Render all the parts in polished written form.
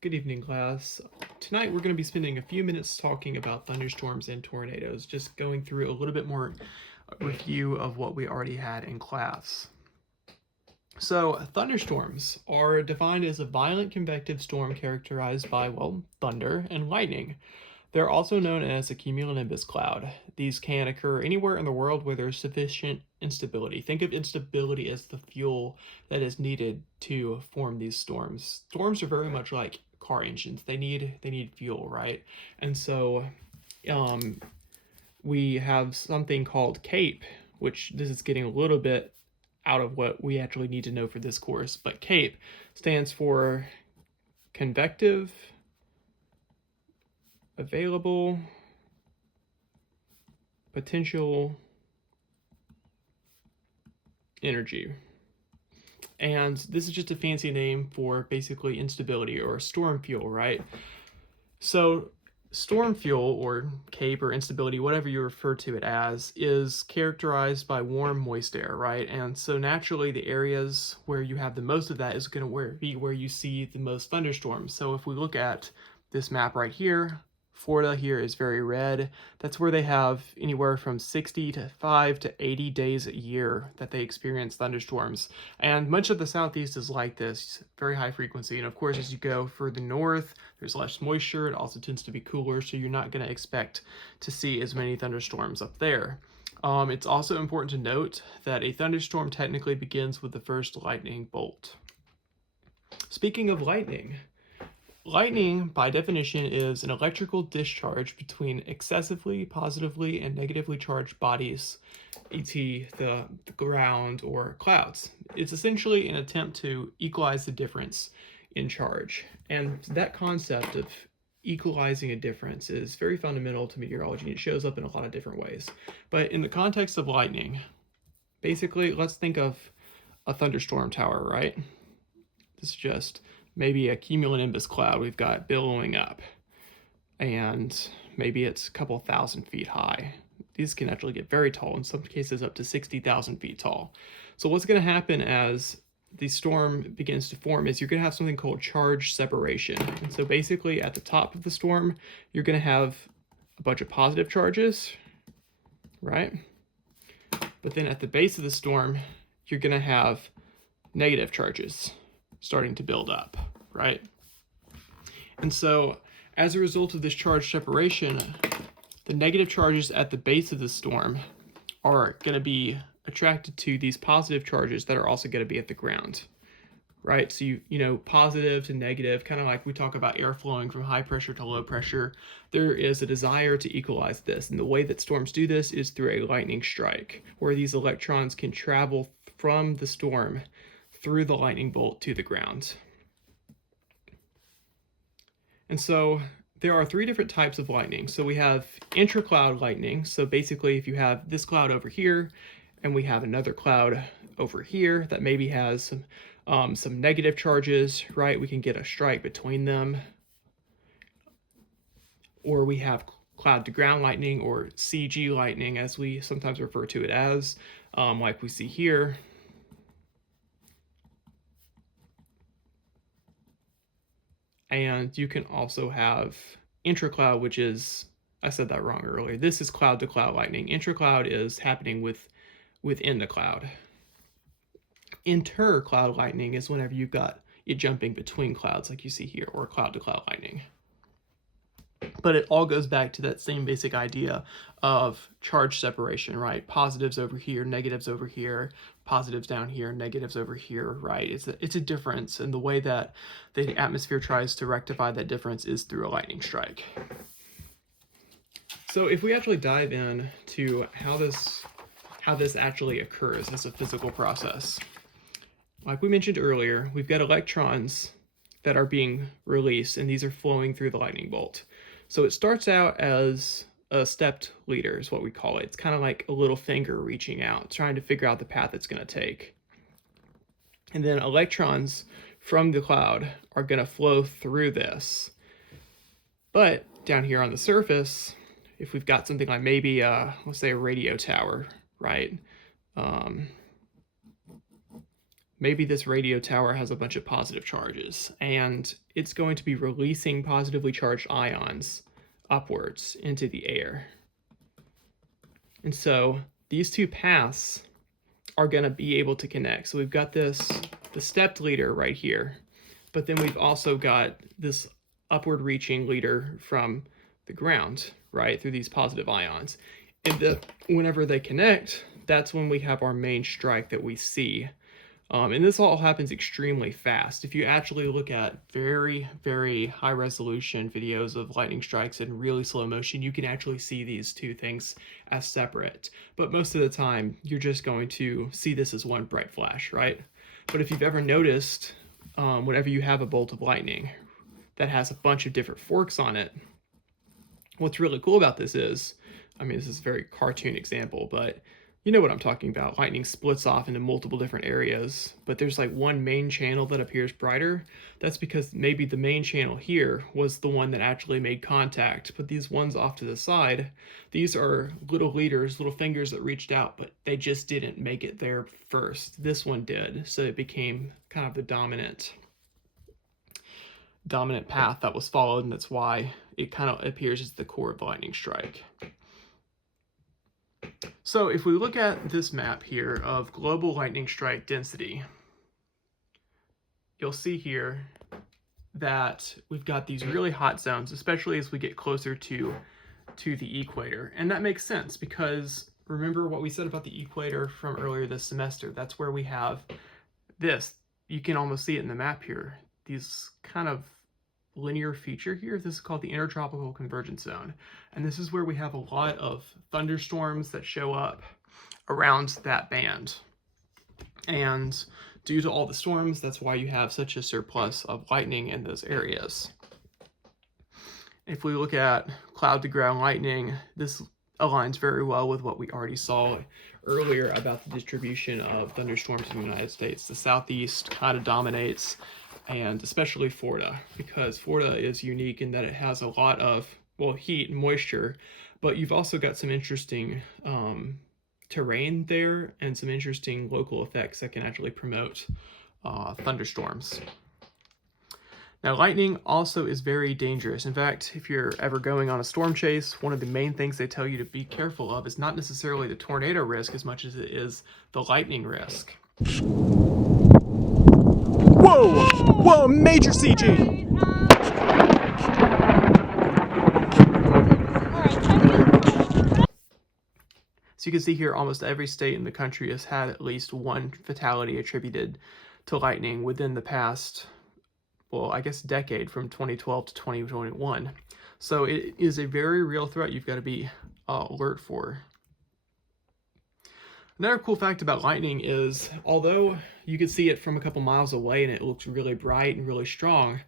Good evening, class. Tonight we're going to be spending a few minutes talking about thunderstorms and tornadoes, just going through a little bit more review of what we already had in class. So, thunderstorms are defined as a violent convective storm characterized by, well, thunder and lightning. They're also known as a cumulonimbus cloud. These can occur anywhere in the world where there's sufficient instability. Think of instability as the fuel that is needed to form these storms. Storms are very much like car engines. They need fuel, right? And so um, we have something called CAPE, which this is getting a little bit out of what we actually need to know for this course, but CAPE stands for convective available potential energy. And this is just a fancy name for basically instability or storm fuel, right? So storm fuel, or CAPE, or instability, whatever you refer to it as, is characterized by warm, moist air, right? And so naturally the areas where you have the most of that is going to be where you see the most thunderstorms. So if we look at this map right here, Florida here is very red. That's where they have anywhere from 65 to 80 days a year that they experience thunderstorms. And much of the Southeast is like this, very high frequency. And of course, as you go further north, there's less moisture. It also tends to be cooler, so you're not going to expect to see as many thunderstorms up there. It's also important to note that a thunderstorm technically begins with the first lightning bolt. Speaking of lightning, lightning, by definition, is an electrical discharge between excessively positively and negatively charged bodies, e.g. the ground or clouds. It's essentially an attempt to equalize the difference in charge. And that concept of equalizing a difference is very fundamental to meteorology, and it shows up in a lot of different ways. But in the context of lightning, basically, let's think of a thunderstorm tower, right? This is just maybe a cumulonimbus cloud we've got billowing up, and maybe it's a couple thousand feet high. These can actually get very tall, in some cases up to 60,000 feet tall. So what's going to happen as the storm begins to form is you're going to have something called charge separation. And so basically at the top of the storm, you're going to have a bunch of positive charges, right? But then at the base of the storm, you're going to have negative charges starting to build up, right? And so as a result of this charge separation, the negative charges at the base of the storm are going to be attracted to these positive charges that are also going to be at the ground, right? So you know, positive to negative, kind of like we talk about air flowing from high pressure to low pressure. There is a desire to equalize this, and the way that storms do this is through a lightning strike, where these electrons can travel from the storm through the lightning bolt to the ground. And so there are three different types of lightning. So we have intra-cloud lightning. So basically, if you have this cloud over here, and we have another cloud over here that maybe has some negative charges, right? We can get a strike between them. Or we have cloud to ground lightning, or CG lightning, as we sometimes refer to it as, like we see here. And you can also have intra-cloud, which is, I said that wrong earlier. This is cloud to cloud lightning. Intra-cloud is happening within the cloud. Inter-cloud lightning is whenever you've got it jumping between clouds, like you see here, or cloud to cloud lightning. But it all goes back to that same basic idea of charge separation, right? Positives over here, negatives over here, positives down here, negatives over here, right? It's a difference, and the way that the atmosphere tries to rectify that difference is through a lightning strike. So if we actually dive in to how this actually occurs as a physical process, like we mentioned earlier, we've got electrons that are being released, and these are flowing through the lightning bolt. So it starts out as a stepped leader is what we call it. It's kind of like a little finger reaching out, trying to figure out the path it's going to take. And then electrons from the cloud are going to flow through this. But down here on the surface, if we've got something like maybe, let's say a radio tower, right? maybe this radio tower has a bunch of positive charges, and it's going to be releasing positively charged ions upwards into the air. And so these two paths are going to be able to connect. So we've got the stepped leader right here, but then we've also got this upward reaching leader from the ground, right, through these positive ions. And whenever they connect, that's when we have our main strike that we see. And this all happens extremely fast. If you actually look at very, very high resolution videos of lightning strikes in really slow motion, you can actually see these two things as separate. But most of the time, you're just going to see this as one bright flash, right? But if you've ever noticed, whenever you have a bolt of lightning that has a bunch of different forks on it, what's really cool about this is, I mean, this is a very cartoon example, but you know what I'm talking about. Lightning splits off into multiple different areas, but there's like one main channel that appears brighter. That's because maybe the main channel here was the one that actually made contact, but these ones off to the side, these are little leaders, little fingers that reached out, but they just didn't make it there first. This one did, so it became kind of the dominant path that was followed, and that's why it kind of appears as the core of the lightning strike. So if we look at this map here of global lightning strike density, you'll see here that we've got these really hot zones, especially as we get closer to the equator. And that makes sense because remember what we said about the equator from earlier this semester. That's where we have this. You can almost see it in the map here. These kind of linear feature here. This is called the intertropical convergence zone, and this is where we have a lot of thunderstorms that show up around that band. And due to all the storms, that's why you have such a surplus of lightning in those areas. If we look at cloud to ground lightning, this aligns very well with what we already saw earlier about the distribution of thunderstorms in the United States. The southeast kind of dominates, and especially Florida, because Florida is unique in that it has a lot of, well, heat and moisture, but you've also got some interesting terrain there and some interesting local effects that can actually promote thunderstorms. Now, lightning also is very dangerous. In fact, if you're ever going on a storm chase, one of the main things they tell you to be careful of is not necessarily the tornado risk as much as it is the lightning risk. Whoa! Whoa, major CG! So you can see here almost every state in the country has had at least one fatality attributed to lightning within the past, well, I guess decade, from 2012 to 2021. So it is a very real threat you've got to be alert for. Another cool fact about lightning is, although you can see it from a couple miles away and it looks really bright and really strong,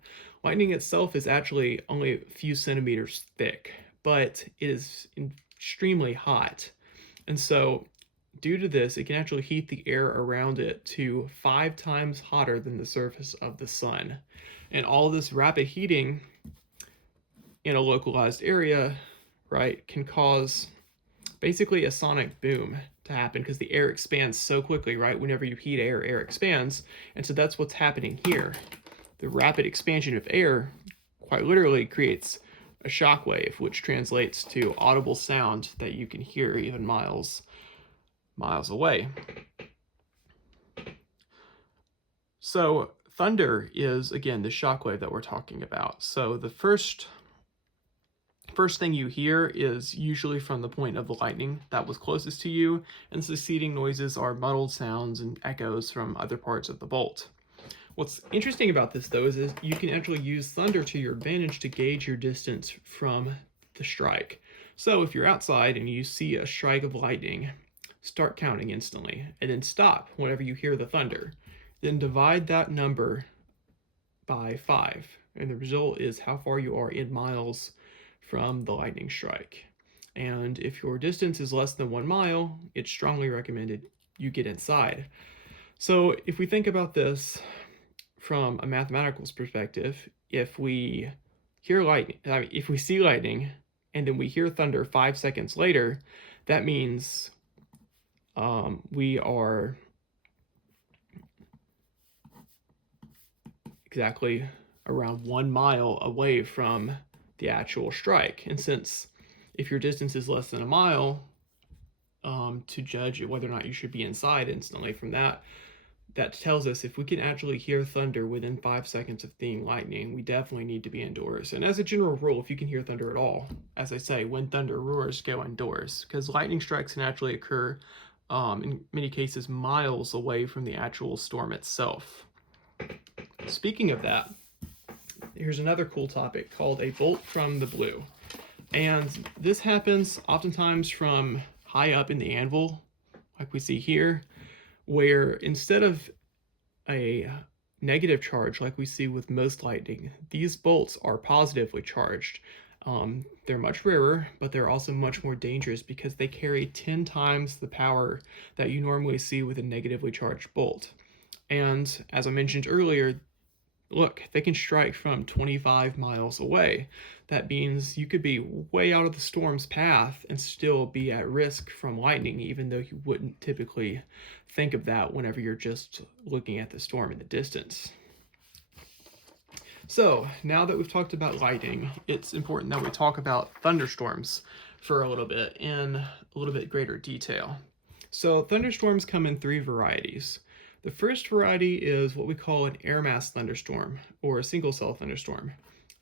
lightning itself is actually only a few centimeters thick, but it is extremely hot. And so due to this, it can actually heat the air around it to 5 times hotter than the surface of the sun. And all this rapid heating in a localized area, right, can cause basically a sonic boom to happen because the air expands so quickly, right? Whenever you heat air, air expands. And so that's what's happening here. The rapid expansion of air quite literally creates a shock wave, which translates to audible sound that you can hear even miles away. So thunder is, again, the shock wave that we're talking about. So the first thing you hear is usually from the point of the lightning that was closest to you, and succeeding noises are muddled sounds and echoes from other parts of the bolt. What's interesting about this, though, is you can actually use thunder to your advantage to gauge your distance from the strike. So if you're outside and you see a strike of lightning, start counting instantly, and then stop whenever you hear the thunder. Then divide that number by 5, and the result is how far you are in miles from the lightning strike. And if your distance is less than 1 mile, it's strongly recommended you get inside. So if we think about this from a mathematical perspective, if we hear lightning, if we see lightning and then we hear thunder 5 seconds later, that means we are exactly around 1 mile away from the actual strike. And since if your distance is less than a mile, to judge whether or not you should be inside instantly from that, that tells us if we can actually hear thunder within 5 seconds of seeing lightning, we definitely need to be indoors. And as a general rule, if you can hear thunder at all, as I say, when thunder roars, go indoors, because lightning strikes can actually occur in many cases miles away from the actual storm itself. Speaking of that, here's another cool topic called a bolt from the blue. And this happens oftentimes from high up in the anvil, like we see here, where instead of a negative charge like we see with most lightning, these bolts are positively charged. They're much rarer, but they're also much more dangerous because they carry 10 times the power that you normally see with a negatively charged bolt. And as I mentioned earlier, look, they can strike from 25 miles away. That means you could be way out of the storm's path and still be at risk from lightning, even though you wouldn't typically think of that whenever you're just looking at the storm in the distance. So now that we've talked about lightning, it's important that we talk about thunderstorms for a little bit in a little bit greater detail. So thunderstorms come in 3 varieties. The first variety is what we call an air mass thunderstorm or a single cell thunderstorm.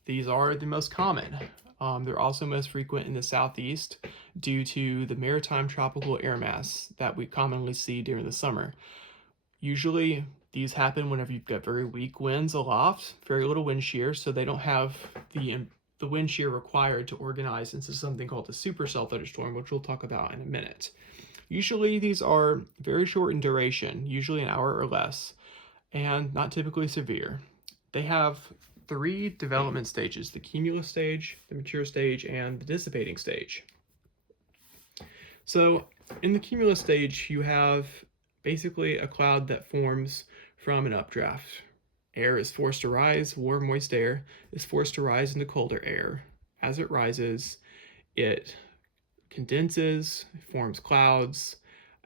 These are the most common. They're also most frequent in the southeast due to the maritime tropical air mass that we commonly see during the summer. Usually these happen whenever you've got very weak winds aloft, very little wind shear, so they don't have the wind shear required to organize into something called a supercell thunderstorm, which we'll talk about in a minute. Usually these are very short in duration, usually an hour or less, and not typically severe. They have 3 development stages: the cumulus stage, the mature stage, and the dissipating stage. So in the cumulus stage, you have basically a cloud that forms from an updraft. Air is forced to rise, warm, moist air is forced to rise into colder air. As it rises, it condenses, forms clouds,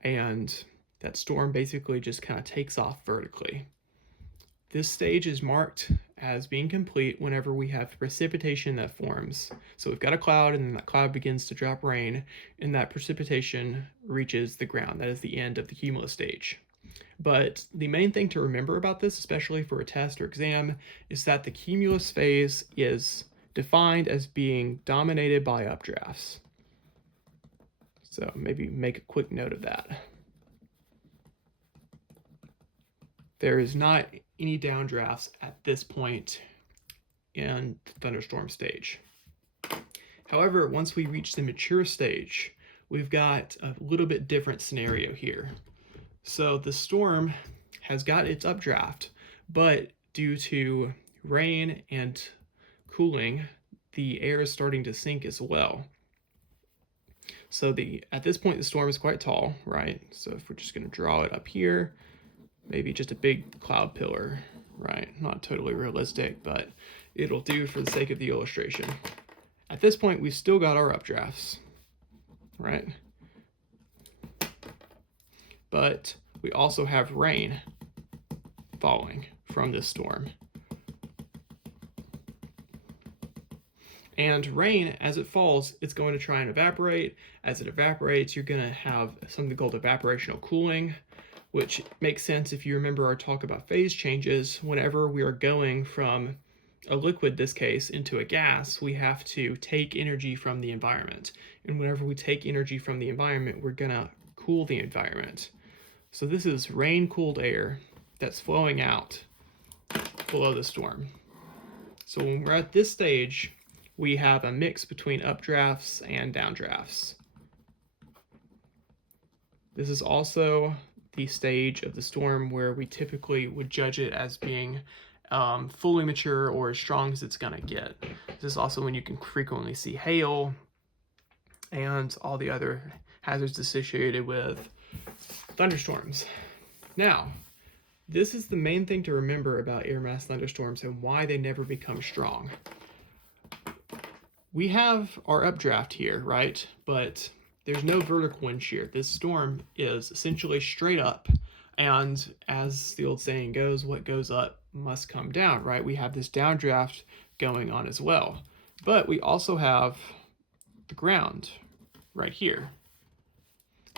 and that storm basically just kind of takes off vertically. This stage is marked as being complete whenever we have precipitation that forms. So we've got a cloud, and then that cloud begins to drop rain, and that precipitation reaches the ground. That is the end of the cumulus stage. But the main thing to remember about this, especially for a test or exam, is that the cumulus phase is defined as being dominated by updrafts. So maybe make a quick note of that. There is not any downdrafts at this point in the thunderstorm stage. However, once we reach the mature stage, we've got a little bit different scenario here. So the storm has got its updraft, but due to rain and cooling, the air is starting to sink as well. So at this point, the storm is quite tall, right? So if we're just going to draw it up here, maybe just a big cloud pillar, right? Not totally realistic, but it'll do for the sake of the illustration. At this point, we've still got our updrafts, right? But we also have rain falling from this storm. And rain, as it falls, it's going to try and evaporate. As it evaporates, you're going to have something called evaporational cooling, which makes sense if you remember our talk about phase changes. Whenever we are going from a liquid, this case, into a gas, we have to take energy from the environment. And whenever we take energy from the environment, we're going to cool the environment. So this is rain-cooled air that's flowing out below the storm. So when we're at this stage, we have a mix between updrafts and downdrafts. This is also the stage of the storm where we typically would judge it as being fully mature or as strong as it's going to get. This is also when you can frequently see hail and all the other hazards associated with thunderstorms. Now, this is the main thing to remember about air mass thunderstorms and why they never become strong. We have our updraft here, right? But there's no vertical wind shear. This storm is essentially straight up, and as the old saying goes, what goes up must come down, right? We have this downdraft going on as well. But we also have the ground right here.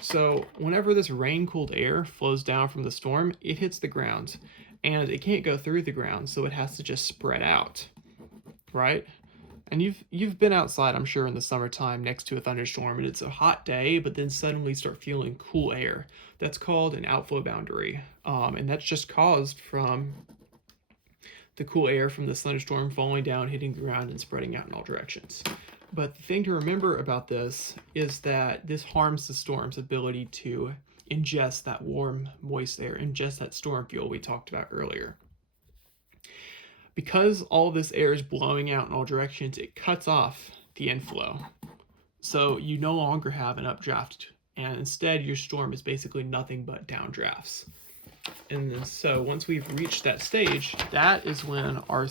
So whenever this rain-cooled air flows down from the storm, it hits the ground, and it can't go through the ground, so it has to just spread out, right? And you've been outside, I'm sure, in the summertime next to a thunderstorm, and it's a hot day, but then suddenly start feeling cool air. That's called an outflow boundary, and that's just caused from the cool air from this thunderstorm falling down, hitting the ground, and spreading out in all directions. But the thing to remember about this is that this harms the storm's ability to ingest that warm, moist air, ingest that storm fuel we talked about earlier. Because all this air is blowing out in all directions, it cuts off the inflow. So you no longer have an updraft, and instead your storm is basically nothing but downdrafts. And then, so once we've reached that stage, that is when our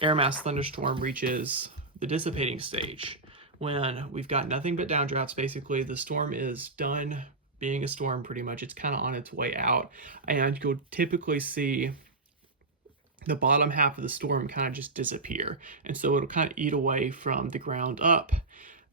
air mass thunderstorm reaches the dissipating stage. When we've got nothing but downdrafts, basically the storm is done being a storm pretty much. It's kind of on its way out, and you'll typically see the bottom half of the storm kind of just disappear. And so it'll kind of eat away from the ground up,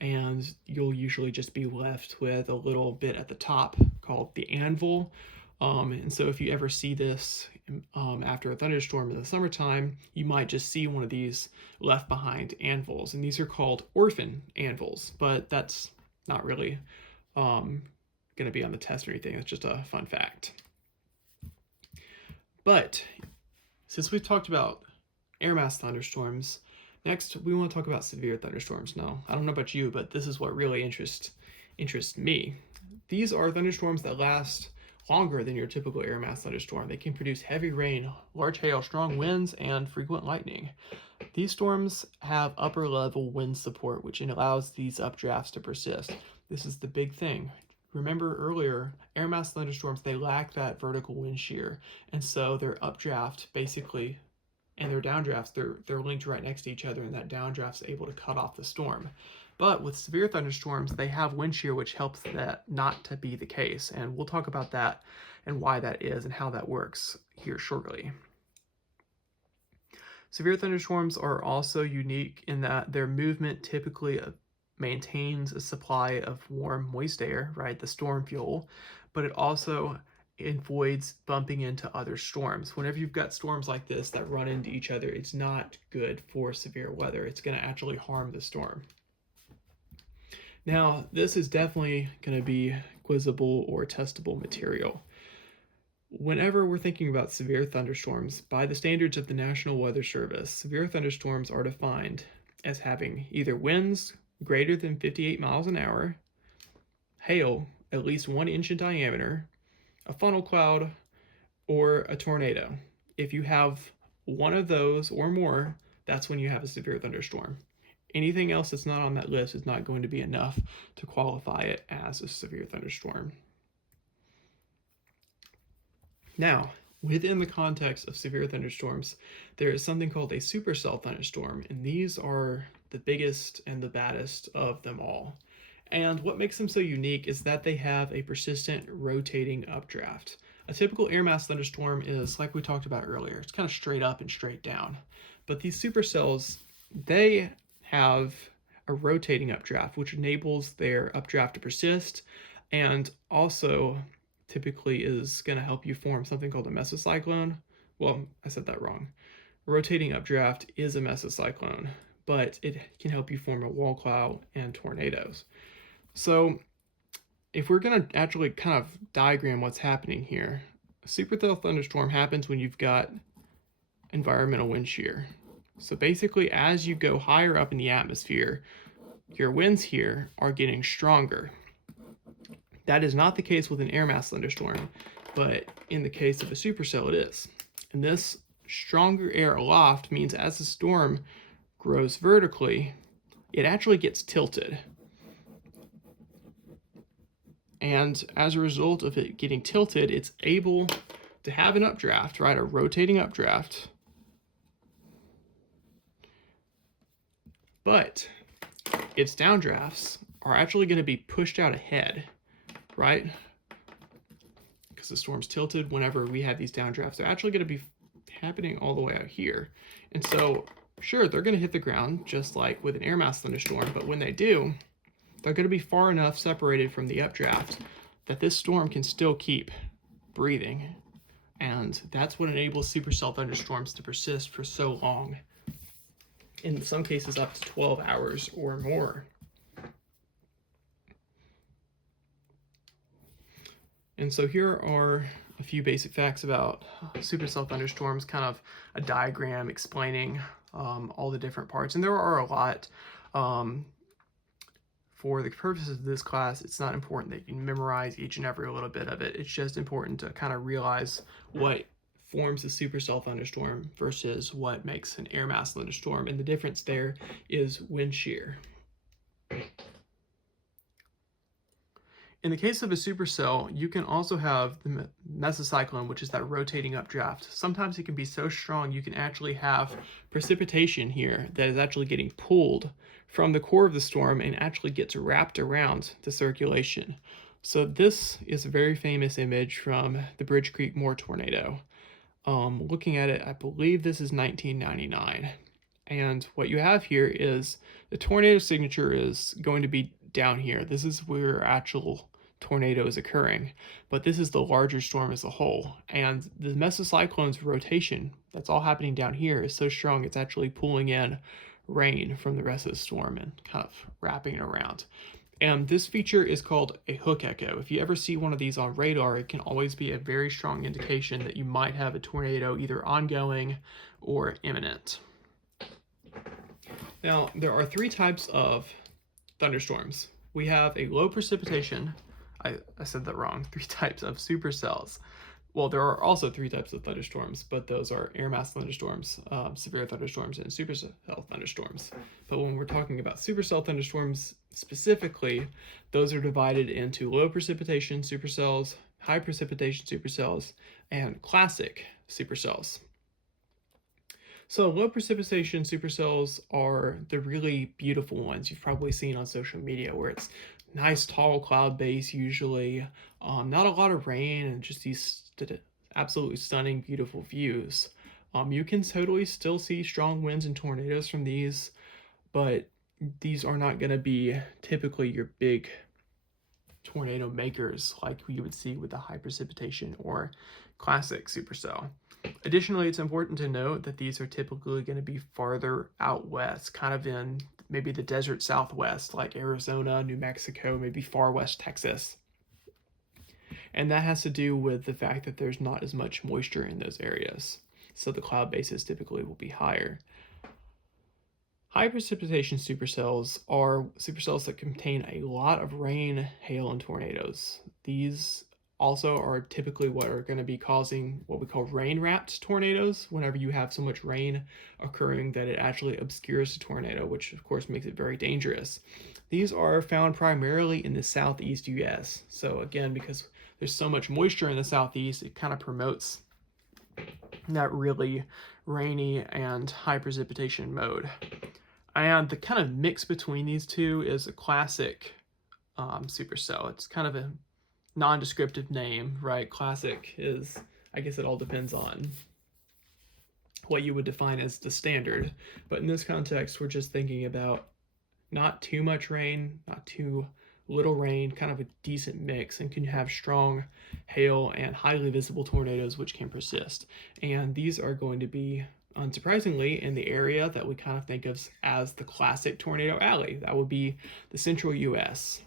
and you'll usually just be left with a little bit at the top called the anvil. And so if you ever see this after a thunderstorm in the summertime, you might just see one of these left behind anvils. And these are called orphan anvils, but that's not really going to be on the test or anything. It's just a fun fact. But since we've talked about air mass thunderstorms, next we want to talk about severe thunderstorms. Now, I don't know about you, but this is what really interests me. These are thunderstorms that last longer than your typical air mass thunderstorm. They can produce heavy rain, large hail, strong winds, and frequent lightning. These storms have upper level wind support, which allows these updrafts to persist. This is the big thing. Remember earlier, air mass thunderstorms, they lack that vertical wind shear, and so their updraft basically and their downdrafts, they're linked right next to each other, and that downdraft's able to cut off the storm. But with severe thunderstorms, they have wind shear, which helps that not to be the case. And we'll talk about that and why that is and how that works here shortly. Severe thunderstorms are also unique in that their movement typically maintains a supply of warm, moist air, right, the storm fuel, but it also avoids bumping into other storms. Whenever you've got storms like this that run into each other, it's not good for severe weather. It's going to actually harm the storm. Now, this is definitely going to be quizzable or testable material. Whenever we're thinking about severe thunderstorms, by the standards of the National Weather Service, severe thunderstorms are defined as having either winds greater than 58 miles an hour, hail at least 1 inch in diameter, a funnel cloud, or a tornado. If you have one of those or more, that's when you have a severe thunderstorm. Anything else that's not on that list is not going to be enough to qualify it as a severe thunderstorm. Now, within the context of severe thunderstorms, there is something called a supercell thunderstorm, and these are the biggest and the baddest of them all. And what makes them so unique is that they have a persistent rotating updraft. A typical air mass thunderstorm is, like we talked about earlier, it's kind of straight up and straight down. But these supercells, they have a rotating updraft, which enables their updraft to persist, and also typically is going to help you form something called a mesocyclone. Well, I said that wrong. A rotating updraft is a mesocyclone, but it can help you form a wall cloud and tornadoes. So if we're going to actually kind of diagram what's happening here, a supercell thunderstorm happens when you've got environmental wind shear. So basically, as you go higher up in the atmosphere, your winds here are getting stronger. That is not the case with an air mass thunderstorm, but in the case of a supercell, it is. And this stronger air aloft means as the storm grows vertically, it actually gets tilted. And as a result of it getting tilted, it's able to have an updraft, right? A rotating updraft. But its downdrafts are actually going to be pushed out ahead, right? Because the storm's tilted. Whenever we have these downdrafts, they're actually going to be happening all the way out here. And so, sure, they're going to hit the ground just like with an air mass thunderstorm, but when they do, they're going to be far enough separated from the updraft that this storm can still keep breathing. And that's what enables supercell thunderstorms to persist for so long. In some cases, up to 12 hours or more. And so here are a few basic facts about supercell thunderstorms, kind of a diagram explaining all the different parts. And there are a lot. For the purposes of this class, it's not important that you memorize each and every little bit of it. It's just important to kind of realize what forms a supercell thunderstorm versus what makes an air mass thunderstorm. And the difference there is wind shear. In the case of a supercell, you can also have the mesocyclone, which is that rotating updraft. Sometimes it can be so strong you can actually have precipitation here that is actually getting pulled from the core of the storm and actually gets wrapped around the circulation. So this is a very famous image from the Bridge Creek Moore tornado. Looking at it, I believe this is 1999. And what you have here is the tornado signature is going to be down here. This is where actual tornado is occurring, but this is the larger storm as a whole. And the mesocyclone's rotation that's all happening down here is so strong it's actually pulling in rain from the rest of the storm and kind of wrapping it around. And this feature is called a hook echo. If you ever see one of these on radar, it can always be a very strong indication that you might have a tornado either ongoing or imminent. Now, there are three types of thunderstorms. We have a low precipitation, I said that wrong, 3 types of supercells. Well, there are also 3 types of thunderstorms, but those are air mass thunderstorms, severe thunderstorms, and supercell thunderstorms. But when we're talking about supercell thunderstorms specifically, those are divided into low precipitation supercells, high precipitation supercells, and classic supercells. So low precipitation supercells are the really beautiful ones you've probably seen on social media, where it's nice tall cloud base usually, not a lot of rain, and just these absolutely stunning beautiful views. You can totally still see strong winds and tornadoes from these, but these are not going to be typically your big tornado makers like you would see with the high precipitation or classic supercell. Additionally, it's important to note that these are typically going to be farther out west, kind of in maybe the desert southwest, like Arizona, New Mexico, maybe far west Texas. And that has to do with the fact that there's not as much moisture in those areas. So the cloud bases typically will be higher. High precipitation supercells are supercells that contain a lot of rain, hail, and tornadoes. These also are typically what are going to be causing what we call rain-wrapped tornadoes, whenever you have so much rain occurring that it actually obscures the tornado, which of course makes it very dangerous. These are found primarily in the southeast US. So again, because there's so much moisture in the southeast, it kind of promotes that really rainy and high precipitation mode. And the kind of mix between these two is a classic supercell. It's kind of a non-descriptive name, right? Classic is, I guess it all depends on what you would define as the standard. But in this context, we're just thinking about not too much rain, not too little rain, kind of a decent mix, and can have strong hail and highly visible tornadoes which can persist. And these are going to be, unsurprisingly, in the area that we kind of think of as the classic tornado alley. That would be the central US.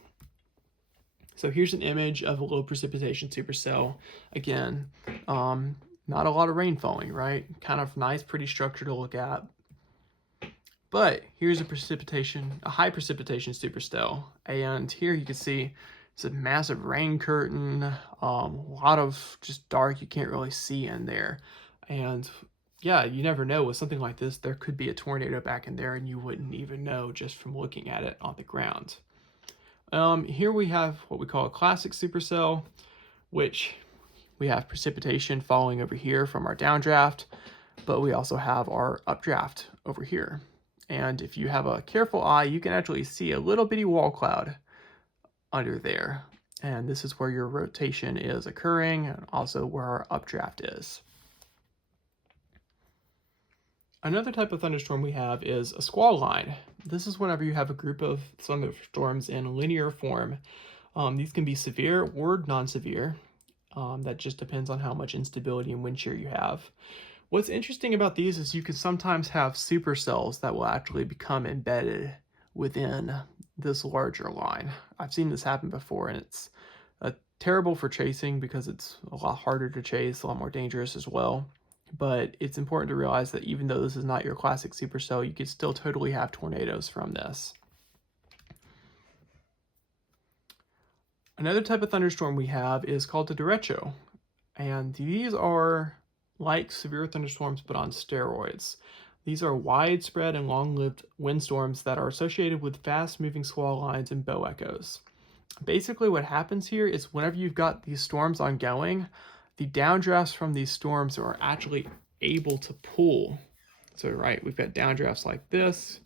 So here's an image of a low precipitation supercell. Again, not a lot of rain falling, right? Kind of nice, pretty structure to look at. But here's a high precipitation supercell. And here you can see it's a massive rain curtain, a lot of just dark, you can't really see in there. And yeah, you never know, with something like this, there could be a tornado back in there and you wouldn't even know just from looking at it on the ground. Here we have what we call a classic supercell, which we have precipitation falling over here from our downdraft, but we also have our updraft over here. And if you have a careful eye, you can actually see a little bitty wall cloud under there. And this is where your rotation is occurring and also where our updraft is. Another type of thunderstorm we have is a squall line. This is whenever you have a group of thunderstorms in linear form. These can be severe or non-severe. That just depends on how much instability and wind shear you have. What's interesting about these is you can sometimes have supercells that will actually become embedded within this larger line. I've seen this happen before, and it's terrible for chasing because it's a lot harder to chase, a lot more dangerous as well. But it's important to realize that even though this is not your classic supercell, you could still totally have tornadoes from this. Another type of thunderstorm we have is called the derecho, and these are like severe thunderstorms but on steroids. These are widespread and long-lived windstorms that are associated with fast-moving squall lines and bow echoes. Basically what happens here is whenever you've got these storms ongoing, the downdrafts from these storms are actually able to pull. So right, we've got downdrafts like this.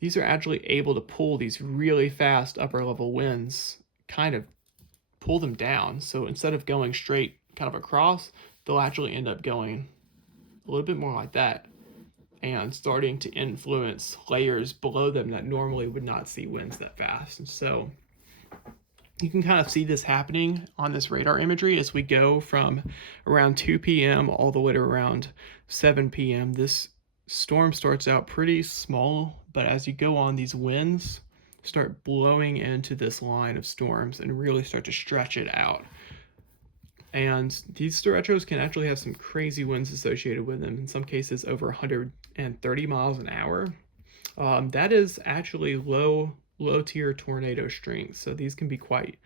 These are actually able to pull these really fast upper level winds, kind of pull them down. So instead of going straight kind of across, they'll actually end up going a little bit more like that and starting to influence layers below them that normally would not see winds that fast. And so you can kind of see this happening on this radar imagery as we go from around 2 p.m. all the way to around 7 p.m. This storm starts out pretty small, but as you go on, these winds start blowing into this line of storms and really start to stretch it out. And these derechos can actually have some crazy winds associated with them, in some cases over 130 miles an hour. That is actually low tier tornado strength, so these can be quite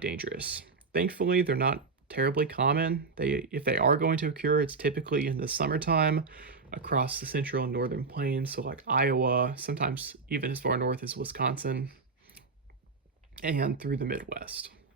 dangerous. Thankfully, they're not terribly common. If they are going to occur, it's typically in the summertime across the central and northern plains, so like Iowa, sometimes even as far north as Wisconsin, and through the Midwest.